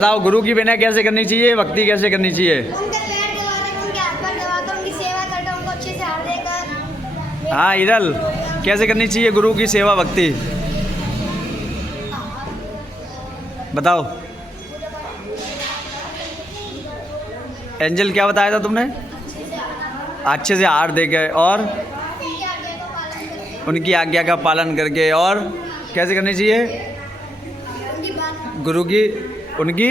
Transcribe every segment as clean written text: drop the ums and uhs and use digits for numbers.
बताओ गुरु की विनय कैसे करनी चाहिए, भक्ति कैसे करनी चाहिए? उनके पैर दबाकर, उनके हाथ पर दबाकर, उनकी सेवा करके, उनको अच्छे से हाथ देकर। हाँ इरल, कैसे करनी चाहिए गुरु की सेवा भक्ति? बताओ। एंजल क्या बताया था तुमने? अच्छे से हार देके और उनकी आज्ञा का पालन करके, और कैसे करनी चाहिए उनकी बात गुरु की, उनकी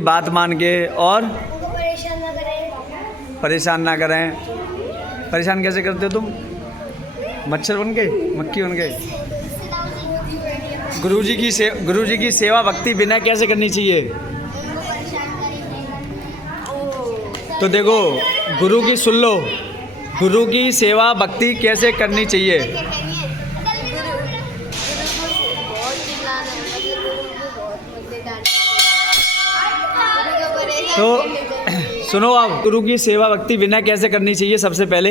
बात मान के, और उनको परेशान न करें। परेशान ना करें। परेशान कैसे करते हो तुम? मच्छर बन के, मक्खी बन के। गुरु जी की सेवा भक्ति विनय कैसे करनी चाहिए? उनको परेशान करें। तो देखो, गुरु की सुन लो, गुरु की सेवा भक्ति कैसे करनी चाहिए। तो सुनो, आप गुरु की सेवा भक्ति विनय कैसे करनी चाहिए। सबसे पहले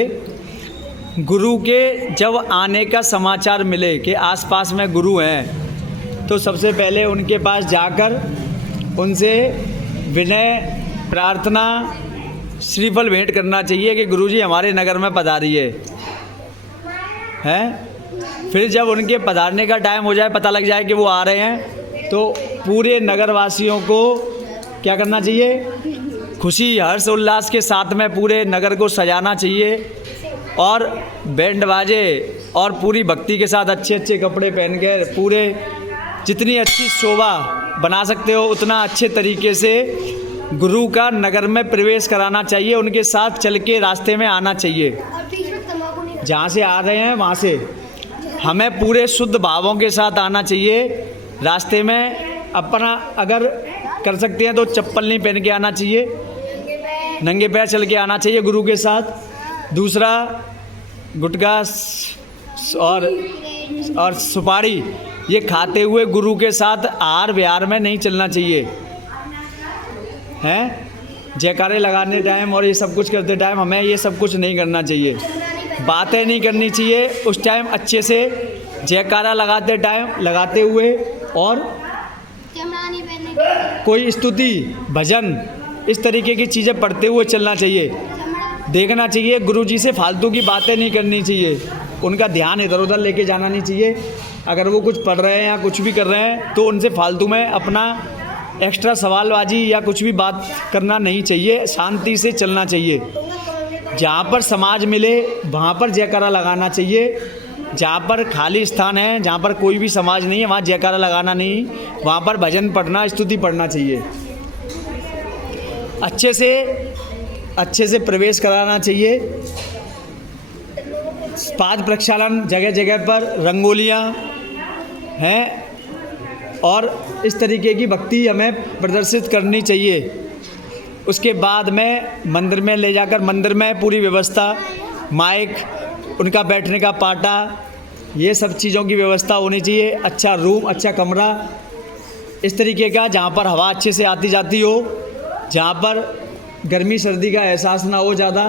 गुरु के जब आने का समाचार मिले कि आसपास में गुरु हैं, तो सबसे पहले उनके पास जाकर उनसे विनय, प्रार्थना, श्रीफल भेंट करना चाहिए कि गुरुजी हमारे नगर में पधारिए हैं। फिर जब उनके पधारने का टाइम हो जाए, पता लग जाए कि वो आ रहे हैं, तो पूरे नगरवासियों को क्या करना चाहिए? खुशी, हर्ष, उल्लास के साथ में पूरे नगर को सजाना चाहिए, और बैंड बाजे और पूरी भक्ति के साथ अच्छे अच्छे कपड़े पहन कर, पूरे जितनी अच्छी शोभा बना सकते हो उतना अच्छे तरीके से गुरु का नगर में प्रवेश कराना चाहिए। उनके साथ चल के रास्ते में आना चाहिए। जहाँ से आ रहे हैं वहाँ से हमें पूरे शुद्ध भावों के साथ आना चाहिए। रास्ते में अपना अगर कर सकते हैं तो चप्पल नहीं पहन के आना चाहिए, नंगे पैर चल के आना चाहिए गुरु के साथ। दूसरा, गुटखा और सुपारी ये खाते हुए गुरु के साथ आहार विहार में नहीं चलना चाहिए हैं। जयकारे लगाने टाइम और ये सब कुछ करते टाइम हमें ये सब कुछ नहीं करना चाहिए। बातें नहीं करनी चाहिए उस टाइम। अच्छे से जयकारा लगाते टाइम लगाते हुए, और कोई स्तुति, भजन, इस तरीके की चीज़ें पढ़ते हुए चलना चाहिए। देखना चाहिए, गुरुजी से फालतू की बातें नहीं करनी चाहिए। उनका ध्यान इधर उधर लेके जाना नहीं चाहिए। अगर वो कुछ पढ़ रहे हैं या कुछ भी कर रहे हैं तो उनसे फालतू में अपना एक्स्ट्रा सवालबाजी या कुछ भी बात करना नहीं चाहिए। शांति से चलना चाहिए। जहाँ पर समाज मिले वहाँ पर जयकारा लगाना चाहिए। जहाँ पर खाली स्थान है, जहाँ पर कोई भी समाज नहीं है, वहाँ जयकारा लगाना नहीं, वहाँ पर भजन पढ़ना, स्तुति पढ़ना चाहिए। अच्छे से प्रवेश कराना चाहिए। पाद प्रक्षालन, जगह जगह पर रंगोलियाँ हैं, और इस तरीके की भक्ति हमें प्रदर्शित करनी चाहिए। उसके बाद में मंदिर में ले जाकर, मंदिर में पूरी व्यवस्था, माइक, उनका बैठने का पाटा, ये सब चीज़ों की व्यवस्था होनी चाहिए। अच्छा रूम, अच्छा कमरा, इस तरीके का जहाँ पर हवा अच्छे से आती जाती हो, जहाँ पर गर्मी सर्दी का एहसास ना हो ज़्यादा,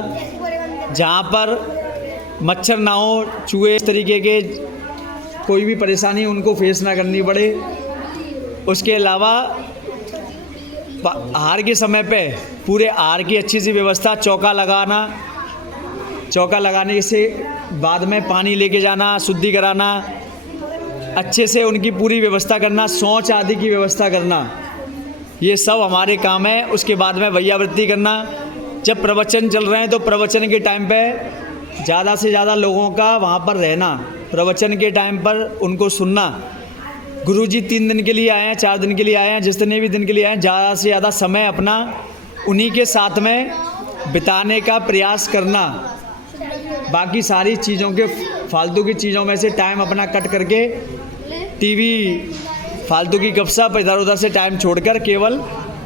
जहाँ पर मच्छर ना हो, चूहे, इस तरीके के कोई भी परेशानी उनको फेस ना करनी पड़े। उसके अलावा आहार के समय पे पूरे आहार की अच्छी सी व्यवस्था, चौका लगाने से बाद में पानी लेके जाना, शुद्धि कराना, अच्छे से उनकी पूरी व्यवस्था करना, शौच आदि की व्यवस्था करना, ये सब हमारे काम है। उसके बाद में वैयावृत्ति करना। जब प्रवचन चल रहे हैं तो प्रवचन के टाइम पे ज़्यादा से ज़्यादा लोगों का वहाँ पर रहना, प्रवचन के टाइम पर उनको सुनना। गुरुजी 3 दिन के लिए आए हैं, 4 दिन के लिए आए हैं, जितने भी दिन के लिए आए हैं, ज़्यादा से ज़्यादा समय अपना उन्हीं के साथ में बिताने का प्रयास करना। बाकी सारी चीज़ों के फालतू की चीज़ों में से टाइम अपना कट करके, टीवी, फालतू की गपशप, इधर उधर से टाइम छोड़कर केवल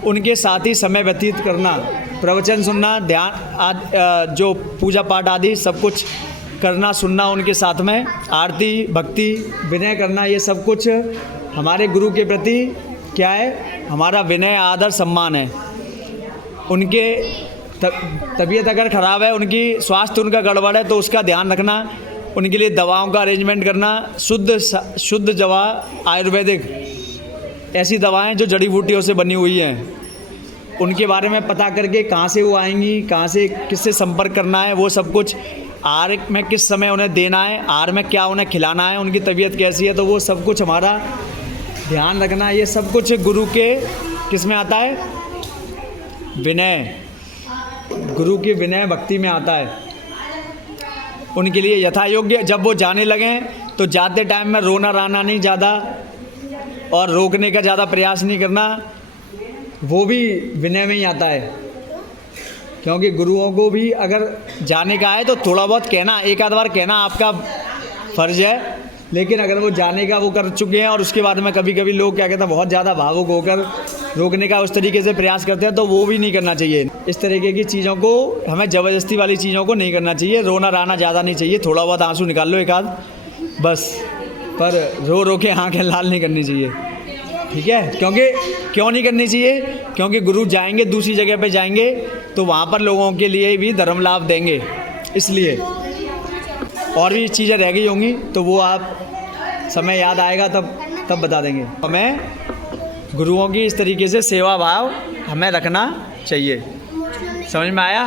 उनके साथ ही समय व्यतीत करना, प्रवचन सुनना, ध्यान, जो पूजा पाठ आदि सब कुछ करना, सुनना उनके साथ में, आरती, भक्ति, विनय करना, ये सब कुछ हमारे गुरु के प्रति क्या है, हमारा विनय, आदर, सम्मान है। उनके तबीयत अगर ख़राब है, उनकी स्वास्थ्य उनका गड़बड़ है, तो उसका ध्यान रखना, उनके लिए दवाओं का अरेंजमेंट करना, शुद्ध दवा, आयुर्वेदिक ऐसी दवाएं जो जड़ी बूटियों से बनी हुई हैं, उनके बारे में पता करके कहाँ से वो आएंगी, कहाँ से किससे संपर्क करना है, वो सब कुछ, आहार में किस समय उन्हें देना है, आहार में क्या उन्हें खिलाना है, उनकी तबीयत कैसी है, तो वो सब कुछ हमारा ध्यान रखना। ये सब कुछ गुरु के किस में आता है? विनय, गुरु की विनय भक्ति में आता है। उनके लिए यथा योग्य जब वो जाने लगें तो जाते टाइम में रोना राना नहीं ज़्यादा, और रोकने का ज़्यादा प्रयास नहीं करना, वो भी विनय में ही आता है। क्योंकि गुरुओं को भी अगर जाने का है तो थोड़ा बहुत कहना, एक आध बार कहना आपका फ़र्ज़ है, लेकिन अगर वो जाने का वो कर चुके हैं और उसके बाद में कभी कभी लोग क्या कहते हैं बहुत ज़्यादा भावुक होकर रोकने का उस तरीके से प्रयास करते हैं, तो वो भी नहीं करना चाहिए। इस तरीके की चीज़ों को, हमें ज़बरदस्ती वाली चीज़ों को नहीं करना चाहिए। रोना राना ज़्यादा नहीं चाहिए, थोड़ा बहुत आंसू निकाल लो एक आध बस, पर रो रो के आँखें लाल नहीं करनी चाहिए, ठीक है? क्योंकि क्यों नहीं करनी चाहिए? क्योंकि गुरु जाएंगे, दूसरी जगह पे जाएंगे तो वहाँ पर लोगों के लिए भी धर्म लाभ देंगे, इसलिए। और भी चीज़ें रह गई होंगी तो वो आप समय याद आएगा तब बता देंगे। हमें गुरुओं की इस तरीके से सेवा भाव हमें रखना चाहिए। समझ में आया?